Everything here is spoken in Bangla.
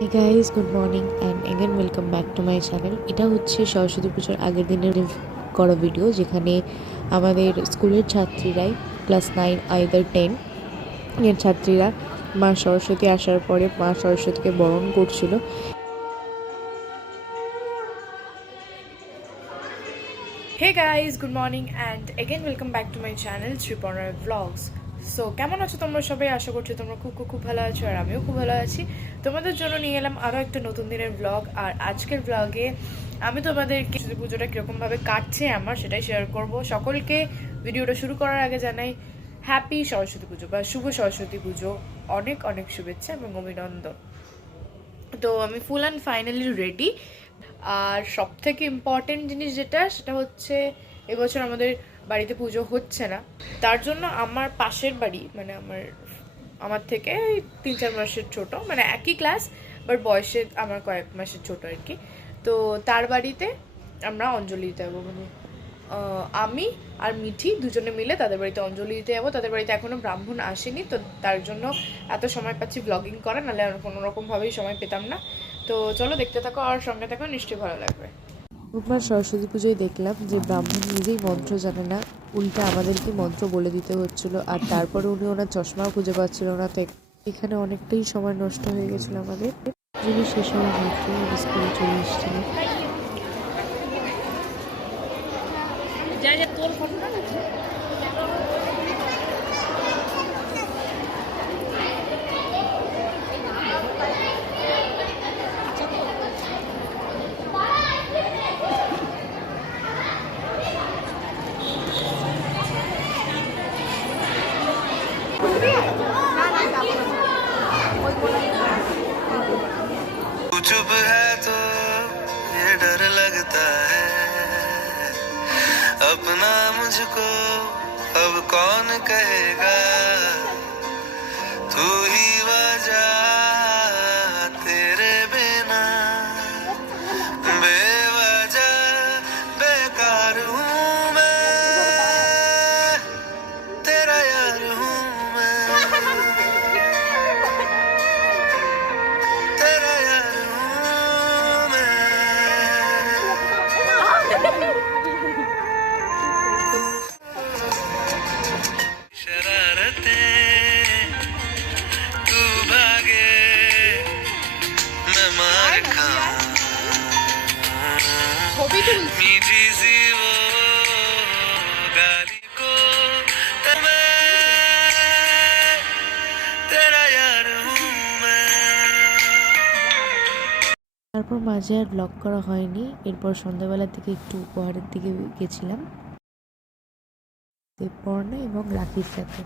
Hey guys, good morning and again welcome back to my channel. এটা হচ্ছে সরস্বতী পুজোর আগের দিনের করা ভিডিও, যেখানে আমাদের স্কুলের ছাত্রীরাই ক্লাস 9 আইদার 10 এর ছাত্রীরা মা সরস্বতী আসার পরে মা সরস্বতীকে বরণ করছিল। Hey guys, good morning and again welcome back to my channel Tripura Vlogs. So কেমন আছো তোমরা সবাই? আশা করছি তোমরা খুব ভালো আছো আর আমিও খুব ভালো আছি। তোমাদের জন্য নিয়ে এলাম আরও একটা নতুন দিনের ব্লগ। আর আজকের ব্লগে আমি তোমাদেরকে সরস্বতী পুজোটা কীরকমভাবে কাটছে আমার সেটাই শেয়ার করব। সকলকে ভিডিওটা শুরু করার আগে জানাই হ্যাপি সরস্বতী পুজো বা শুভ সরস্বতী পুজো, অনেক অনেক শুভেচ্ছা এবং অভিনন্দন। তো আমি ফুল অ্যান্ড ফাইনালি রেডি। আর সব থেকে ইম্পর্টেন্ট জিনিস সেটা হচ্ছে এবছর আমাদের বাড়িতে পুজো হচ্ছে না, তার জন্য আমার পাশের বাড়ি মানে আমার থেকে 3-4 মাসের ছোট, মানে একই ক্লাস বাট বয়সে আমার কয়েক মাসের ছোট আর কি। তো তার বাড়িতে আমরা অঞ্জলি দিতে যাবো, মানে আমি আর মিঠি দুজনে মিলে তাদের বাড়িতে অঞ্জলি দিতে যাবো। তাদের বাড়িতে এখনও ব্রাহ্মণ আসেনি, তো তার জন্য এত সময় পাচ্ছি ব্লগিং করা, নাহলে আর কোনোরকমভাবেই সময় পেতাম না। তো চলো দেখতে থাকো আর সঙ্গে থাকো, নিশ্চয়ই ভালো লাগবে। একবার সরস্বতী পুজোয় দেখলাম যে ব্রাহ্মণ নিজেই মন্ত্র জানে না, উল্টে আমাদেরকে মন্ত্র বলে দিতে হচ্ছিল, আর তারপরে উনি ওনার চশমাও খুঁজে পাচ্ছিল না। তো এখানে অনেকটাই সময় নষ্ট হয়ে গেছিল আমাদের। যিনি সে সময় মাত্র স্কুলে চলে এসেছিল। चुप है तो ये डर लगता है, अपना मुझको अब कौन कहेगा, तू ही वजह तेरे बिना बेवजह बेकार हूँ मैं, तेरा यार हूँ मैं, तेरा यार हूँ मैं। शरारतें तू भागे मैं मार खाऊं, मीठी सी वो गाली को मैं तेरा यार हूँ मैं। তারপর মাঝে আর ব্লগ করা হয়নি। এরপর সন্ধ্যাবেলার দিকে একটু উপহারের দিকে গেছিলাম, পর্ণা এবং রাখির সাথে।